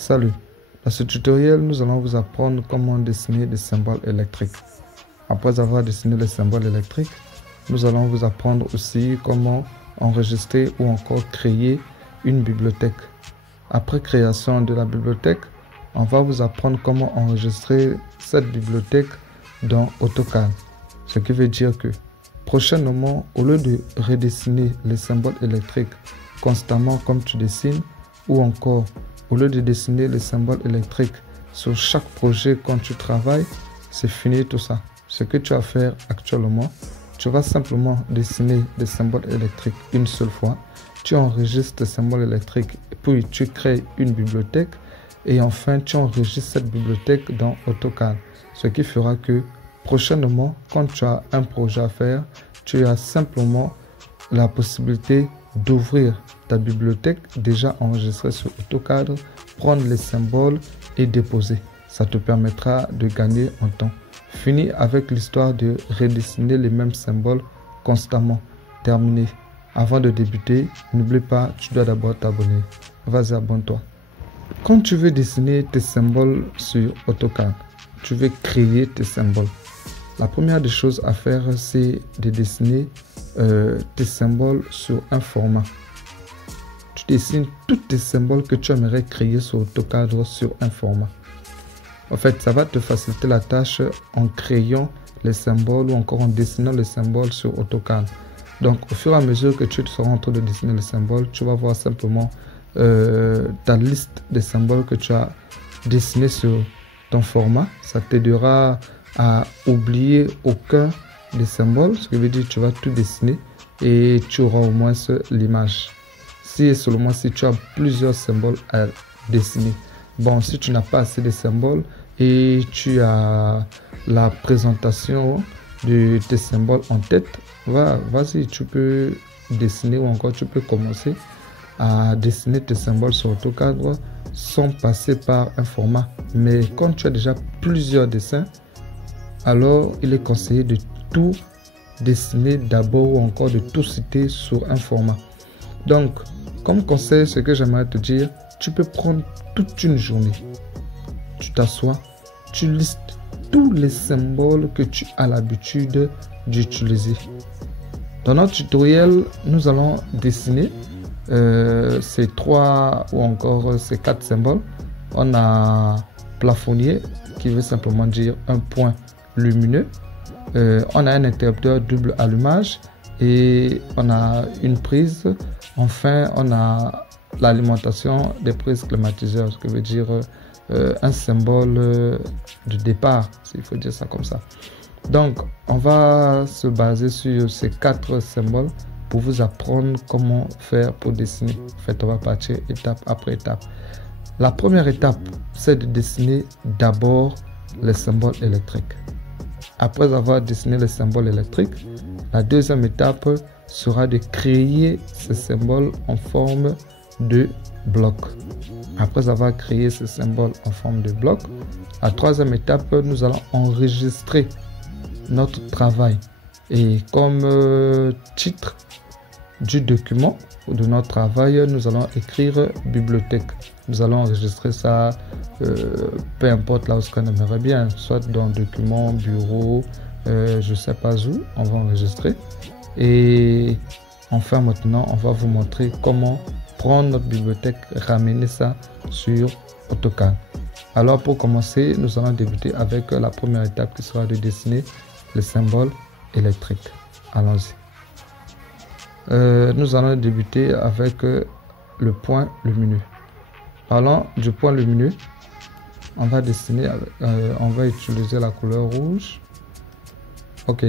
Salut, dans ce tutoriel, nous allons vous apprendre comment dessiner des symboles électriques. Après avoir dessiné les symboles électriques, nous allons vous apprendre aussi comment enregistrer ou encore créer une bibliothèque. Après création de la bibliothèque, on va vous apprendre comment enregistrer cette bibliothèque dans AutoCAD. Ce qui veut dire que prochainement, au lieu de redessiner les symboles électriques constamment comme tu dessines, ou encore au lieu de dessiner les symboles électriques sur chaque projet quand tu travailles, c'est fini tout ça. Ce que tu vas faire actuellement, tu vas simplement dessiner des symboles électriques une seule fois. Tu enregistres les symboles électriques, puis tu crées une bibliothèque et enfin tu enregistres cette bibliothèque dans AutoCAD. Ce qui fera que prochainement, quand tu as un projet à faire, tu as simplement la possibilité d'ouvrir ta bibliothèque déjà enregistrée sur AutoCAD, prendre les symboles et déposer. Ça te permettra de gagner en temps. Fini avec l'histoire de redessiner les mêmes symboles constamment. Terminé. Avant de débuter, n'oublie pas, tu dois d'abord t'abonner. Vas-y, abonne-toi. Quand tu veux dessiner tes symboles sur AutoCAD, tu veux créer tes symboles. La première des choses à faire, c'est de dessiner tes symboles sur un format. Tu dessines tous tes symboles que tu aimerais créer sur AutoCAD sur un format. En fait, ça va te faciliter la tâche en créant les symboles ou encore en dessinant les symboles sur AutoCAD. Donc, au fur et à mesure que tu seras en train de dessiner les symboles, tu vas voir simplement ta liste des symboles que tu as dessinés sur ton format. Ça t'aidera à oublier aucun des symboles, ce qui veut dire que tu vas tout dessiner et tu auras au moins l'image. Si et seulement si tu as plusieurs symboles à dessiner. Bon, si tu n'as pas assez de symboles et tu as la présentation de tes symboles en tête, vas-y, tu peux dessiner ou encore tu peux commencer à dessiner tes symboles sur AutoCAD sans passer par un format. Mais quand tu as déjà plusieurs dessins, alors il est conseillé de tout dessiner d'abord ou encore de tout citer sur un format. Donc, comme conseil, ce que j'aimerais te dire, tu peux prendre toute une journée. Tu t'assois, tu listes tous les symboles que tu as l'habitude d'utiliser. Dans notre tutoriel, nous allons dessiner ces 3 ou encore ces 4 symboles. On a plafonnier qui veut simplement dire un point lumineux. On a un interrupteur double allumage et on a une prise. Enfin, on a l'alimentation des prises climatiseurs, ce qui veut dire un symbole de départ, s'il faut dire ça comme ça. Donc, on va se baser sur ces 4 symboles pour vous apprendre comment faire pour dessiner. En fait, on va partir étape après étape. La première étape, c'est de dessiner d'abord les symboles électriques. Après avoir dessiné les symboles électriques, la deuxième étape sera de créer ces symboles en forme de bloc. Après avoir créé ces symboles en forme de bloc, la troisième étape, nous allons enregistrer notre travail. Et comme titre du document ou de notre travail, nous allons écrire bibliothèque. Nous allons enregistrer ça, peu importe là où ce qu'on aimerait bien, soit dans document, bureau, je sais pas où, on va enregistrer. Et enfin maintenant, on va vous montrer comment prendre notre bibliothèque, ramener ça sur AutoCAD. Alors pour commencer, nous allons débuter avec la première étape qui sera de dessiner les symboles électriques. Allons-y. Nous allons débuter avec le point lumineux. Parlant du point lumineux, on va dessiner, on va utiliser la couleur rouge. Ok,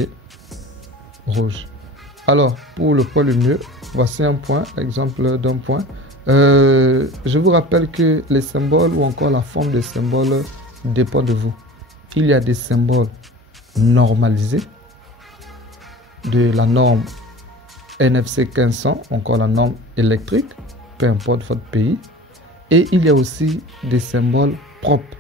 rouge. Alors, pour le point lumineux, voici un point, exemple d'un point. Je vous rappelle que les symboles ou encore la forme des symboles dépend de vous. Il y a des symboles normalisés, de la norme NFC 1500, encore la norme électrique, peu importe votre pays. Et il y a aussi des symboles propres.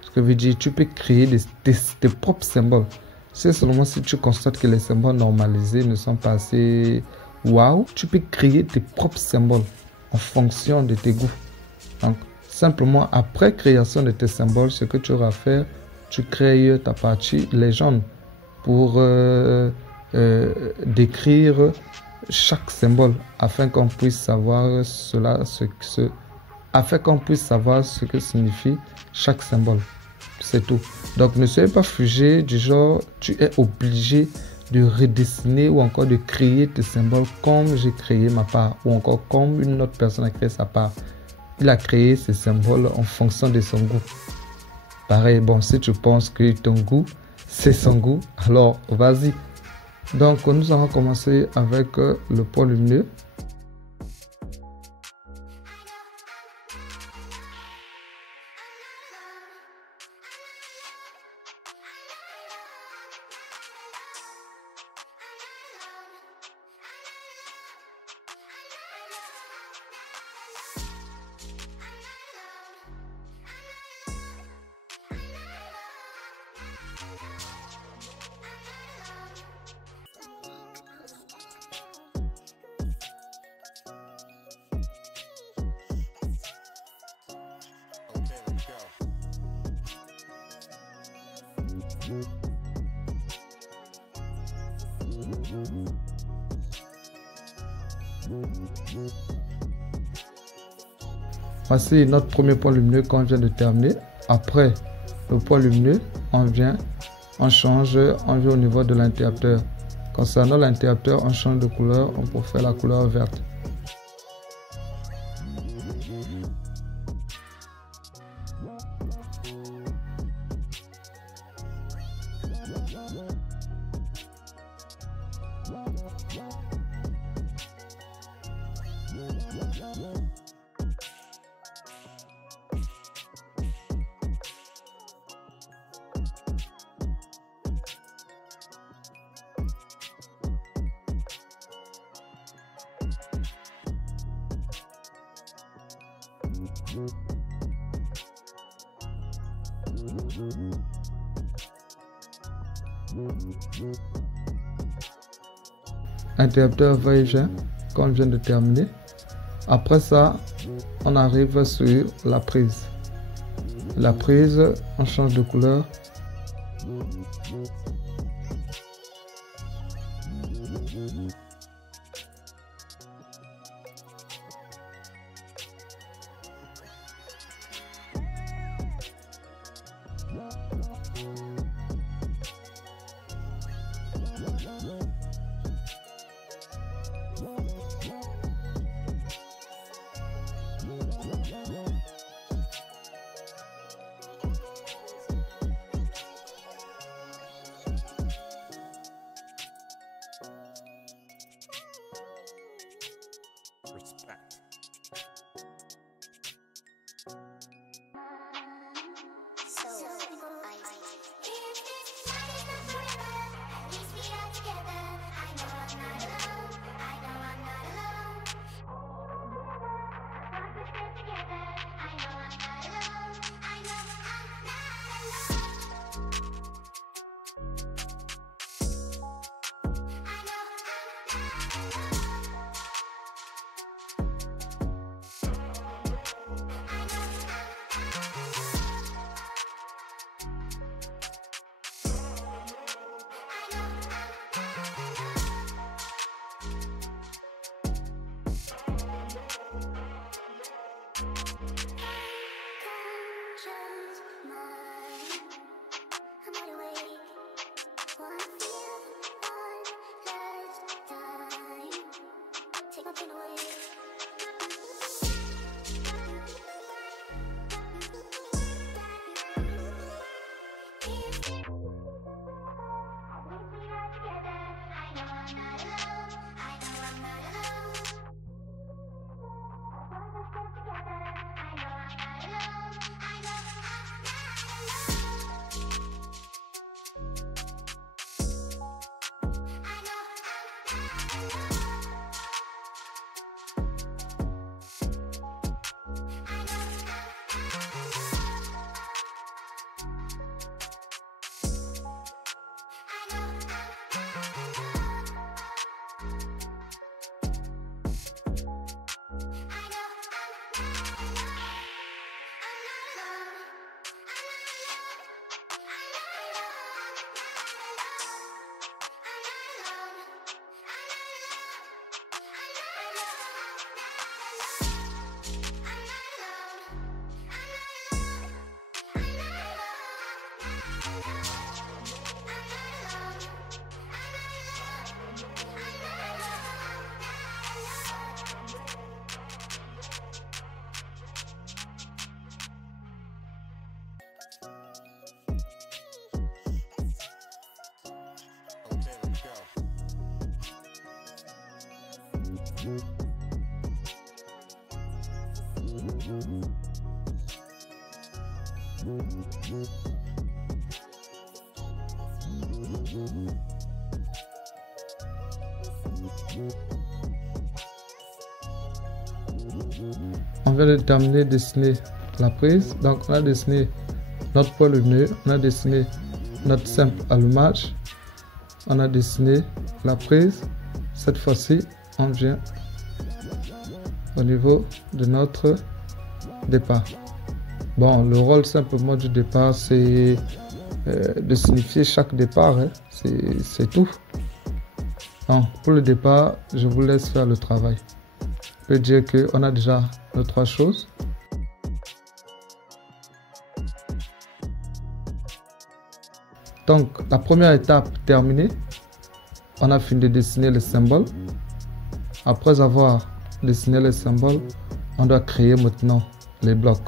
Ce que veut dire, tu peux créer tes propres symboles. C'est seulement si tu constates que les symboles normalisés ne sont pas assez wow, tu peux créer tes propres symboles en fonction de tes goûts. Donc, Simplement, après création de tes symboles, ce que tu auras à faire, tu crées ta partie légende pour décrire chaque symbole afin qu'on puisse savoir afin qu'on puisse savoir ce que signifie chaque symbole. C'est tout. Donc ne soyez pas figé du genre tu es obligé de redessiner ou encore de créer tes symboles comme j'ai créé ma part ou encore comme une autre personne a créé sa part. Il a créé ses symboles en fonction de son goût. Pareil, bon, si tu penses que ton goût, c'est son goût, alors vas-y. Donc, nous allons commencer avec le point lumineux. Voici notre premier point lumineux qu'on vient de terminer. Après le point lumineux, on change au niveau de l'interrupteur. Concernant l'interrupteur, on change de couleur, on peut faire la couleur verte. Interrupteur va-et-vient qu'on vient de terminer. Après ça, on arrive sur la prise. La prise, on change de couleur. On vient de terminer de dessiner la prise. Donc on a dessiné notre point lumineux, on a dessiné notre simple allumage, on a dessiné la prise. Cette fois-ci, on vient au niveau de notre départ. Bon, le rôle simplement du départ, c'est de signifier chaque départ, hein. C'est tout. Donc, pour le départ, je vous laisse faire le travail. Je peux dire qu'on a déjà nos trois choses. Donc, la première étape terminée, on a fini de dessiner les symboles. Après avoir dessiné les symboles, on doit créer maintenant les blocs.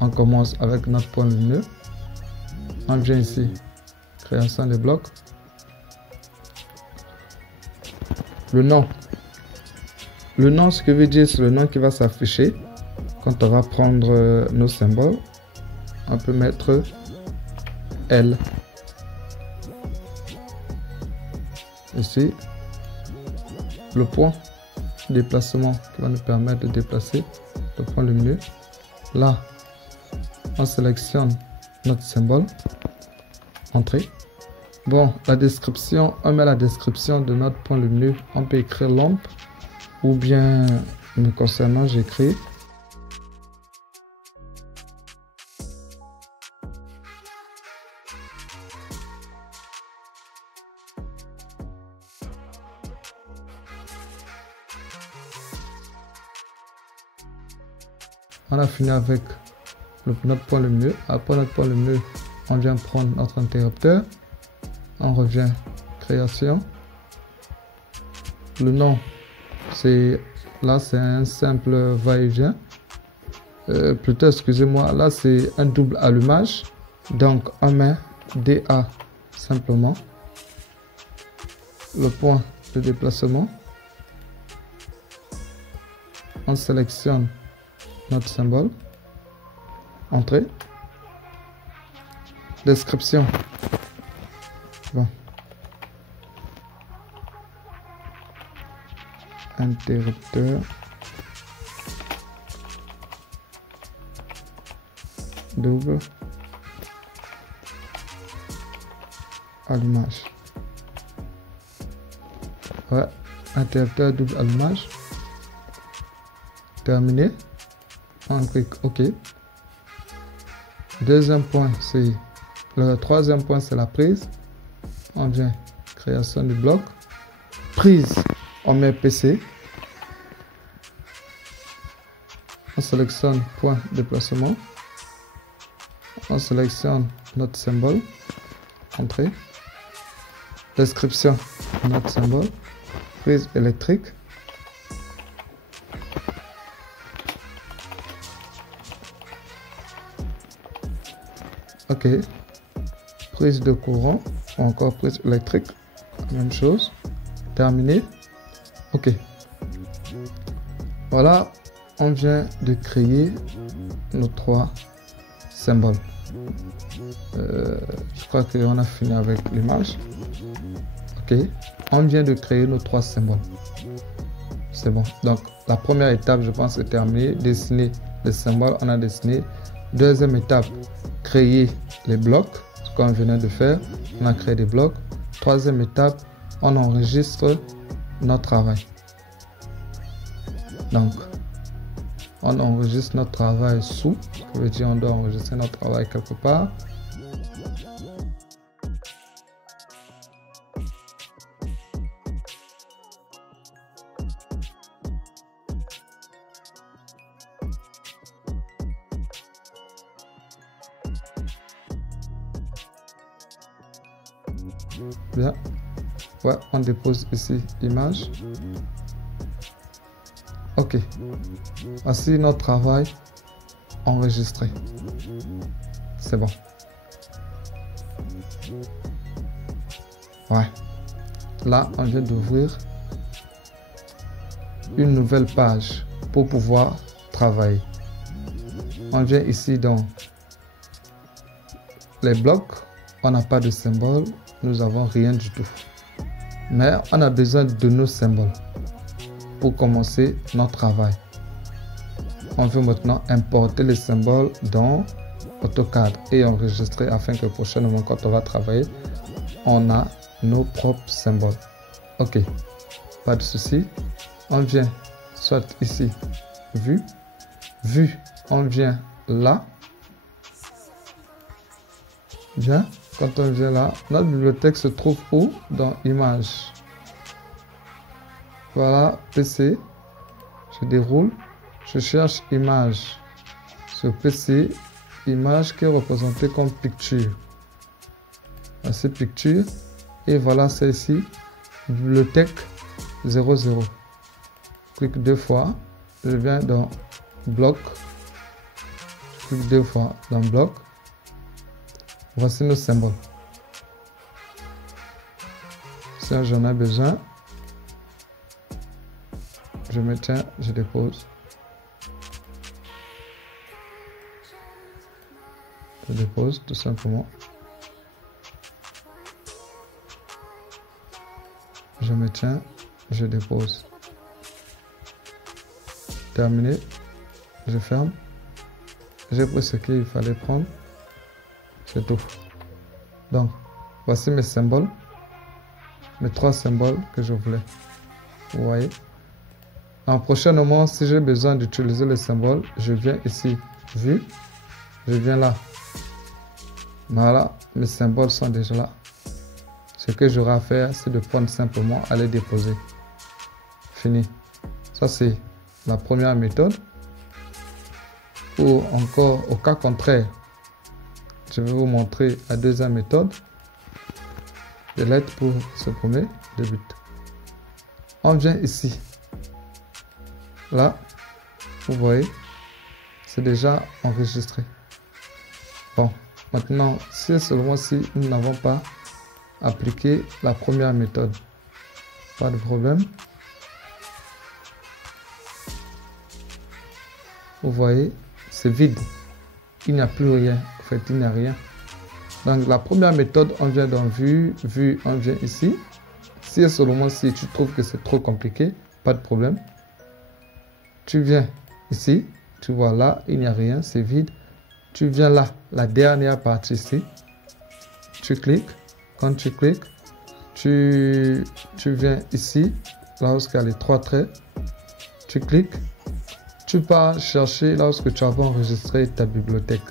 On commence avec notre point lumineux. On vient ici, création des blocs. Le nom. Le nom, ce que veut dire, c'est le nom qui va s'afficher quand on va prendre nos symboles. On peut mettre L. Ici, le point déplacement qui va nous permettre de déplacer le point lumineux. Là, on sélectionne notre symbole. Entrée. Bon, la description, on met la description de notre point lumineux. On peut écrire lampe ou bien, me concernant, j'écris on a fini avec notre point lumineux. Après notre point lumineux, on vient prendre notre interrupteur. On revient création. Le nom, c'est là, c'est un simple va-et-vient. Plutôt, excusez-moi, là c'est un double allumage. Donc on met DA simplement. Le point de déplacement. On sélectionne notre symbole. Entrée. Description. Bon. Interrupteur. Double allumage. Ouais, interrupteur double allumage. Terminé. On clique OK. Deuxième point, c'est le troisième point, c'est la prise. On vient création du bloc. Prise, on met PC. On sélectionne point déplacement. On sélectionne notre symbole. Entrée. Description, notre symbole. Prise électrique. OK. Prise de courant, ou encore prise électrique. Même chose. Terminé. OK. Voilà, on vient de créer nos trois symboles. Je crois qu'on a fini avec l'image. OK. On vient de créer nos trois symboles. C'est bon. Donc, la première étape, je pense, est terminée. Dessiner les symboles, on a dessiné. Deuxième étape, créer les blocs, ce qu'on venait de faire. On a créé des blocs. Troisième étape, on enregistre notre travail. Donc, on enregistre notre travail sous, ça veut dire on doit enregistrer notre travail quelque part. Bien. Ouais, on dépose ici image. OK. Voici notre travail enregistrer. C'est bon. Ouais. Là, on vient d'ouvrir une nouvelle page pour pouvoir travailler. On vient ici dans les blocs. On n'a pas de symbole. Nous n'avons rien du tout. Mais on a besoin de nos symboles pour commencer notre travail. On veut maintenant importer les symboles dans AutoCAD et enregistrer afin que prochainement, quand on va travailler, on a nos propres symboles. Ok, pas de souci. On vient soit ici, vue, on vient là. Bien, quand on vient là, notre bibliothèque se trouve où? Dans Images. Voilà, PC. Je déroule. Je cherche Image. Sur PC, image qui est représentée comme picture. Voici picture. Et voilà, c'est ici. Bibliothèque 00. Clique deux fois. Je viens dans bloc. Je clique deux fois dans bloc. Voici nos symboles. Si j'en ai besoin, je me tiens, je dépose. Je dépose tout simplement. Je me tiens, je dépose. Terminé. Je ferme. J'ai pris ce qu'il fallait prendre. C'est tout. Donc, voici mes symboles. Mes trois symboles que je voulais. Vous voyez. En prochainement, si j'ai besoin d'utiliser les symboles, je viens ici, vue. Je viens là. Voilà, mes symboles sont déjà là. Ce que j'aurai à faire, c'est de prendre simplement à les déposer. Fini. Ça, c'est la première méthode. Ou encore, au cas contraire, je vais vous montrer la deuxième méthode. Des lettres pour ce premier début. On vient ici. Là, vous voyez, c'est déjà enregistré. Bon, maintenant, si seulement si nous n'avons pas appliqué la première méthode, pas de problème. Vous voyez, c'est vide. Il n'y a plus rien. En fait, il n'y a rien. Donc, la première méthode, on vient dans vue, on vient ici. Si seulement si tu trouves que c'est trop compliqué, pas de problème. Tu viens ici, tu vois là, il n'y a rien, c'est vide. Tu viens là, la dernière partie ici. Tu cliques. Quand tu cliques, tu viens ici, lorsqu'il y a les trois traits. Tu cliques. Tu pars chercher lorsque tu as enregistré ta bibliothèque.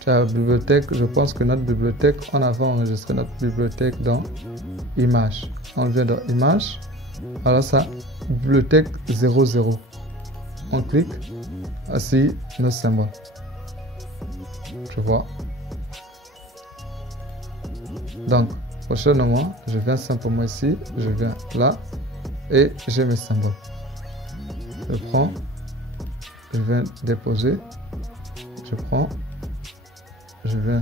Tu as la bibliothèque, je pense que notre bibliothèque, on avait enregistré notre bibliothèque dans Images. On vient dans Images. Voilà ça, bibliothèque 00. On clique. Voici nos symboles. Tu vois. Donc, prochainement, je viens simplement ici. Je viens là. Et j'ai mes symboles. Je prends. Je viens déposer. Je prends. Je viens.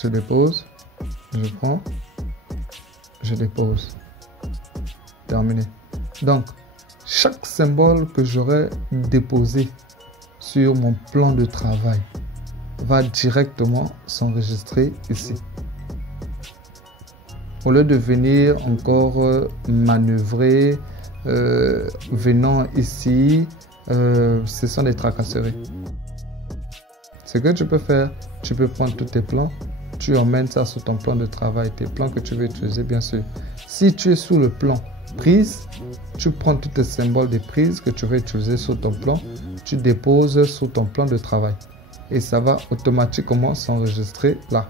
Je dépose. Je prends. Je dépose. Terminé. Donc, chaque symbole que j'aurai déposé sur mon plan de travail va directement s'enregistrer ici. Au lieu de venir encore manœuvrer, venant ici, ce sont des tracasseries. Ce que tu peux faire, tu peux prendre tous tes plans, tu emmènes ça sur ton plan de travail, tes plans que tu veux utiliser bien sûr. Si tu es sous le plan prise, tu prends tous tes symboles de prise que tu veux utiliser sur ton plan, tu déposes sur ton plan de travail et ça va automatiquement s'enregistrer là.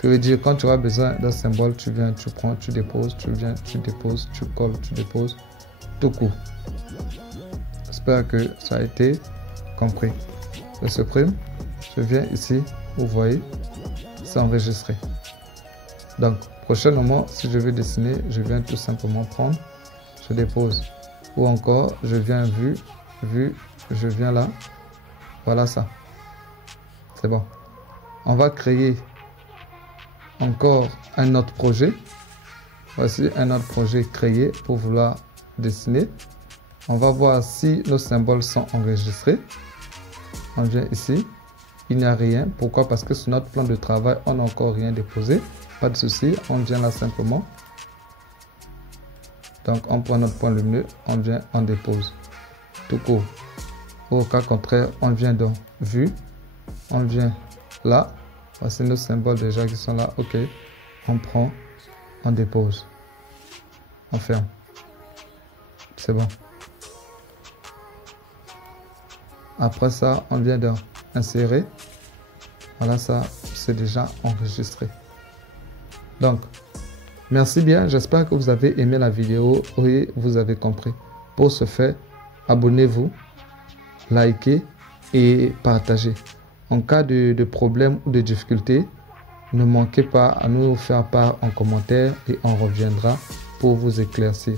Ça veut dire quand tu auras besoin d'un symbole, tu viens, tu prends, tu déposes, tu viens, tu déposes, tu colles, tu déposes, tout court. J'espère que ça a été compris. Je supprime, je viens ici, vous voyez, c'est enregistré. Donc, Prochainement, si je veux dessiner, je viens tout simplement prendre, je dépose. Ou encore, je viens vue, je viens là. Voilà ça. C'est bon. On va créer encore un autre projet. Voici un autre projet créé pour vouloir dessiner. On va voir si nos symboles sont enregistrés. On vient ici. Il n'y a rien. Pourquoi? Parce que sur notre plan de travail, on n'a encore rien déposé. Pas de souci. On vient là simplement. Donc, on prend notre point lumineux. On vient, on dépose. Tout court. Au cas contraire, on vient dans vue. On vient là. Voici nos symboles déjà qui sont là. OK. On prend. On dépose. On ferme. C'est bon. Après ça, on vient dans insérer. Voilà, ça, c'est déjà enregistré. Donc, merci bien. J'espère que vous avez aimé la vidéo et vous avez compris. Pour ce faire, abonnez-vous, likez et partagez. En cas de problème ou de difficulté, ne manquez pas à nous faire part en commentaire et on reviendra pour vous éclaircir.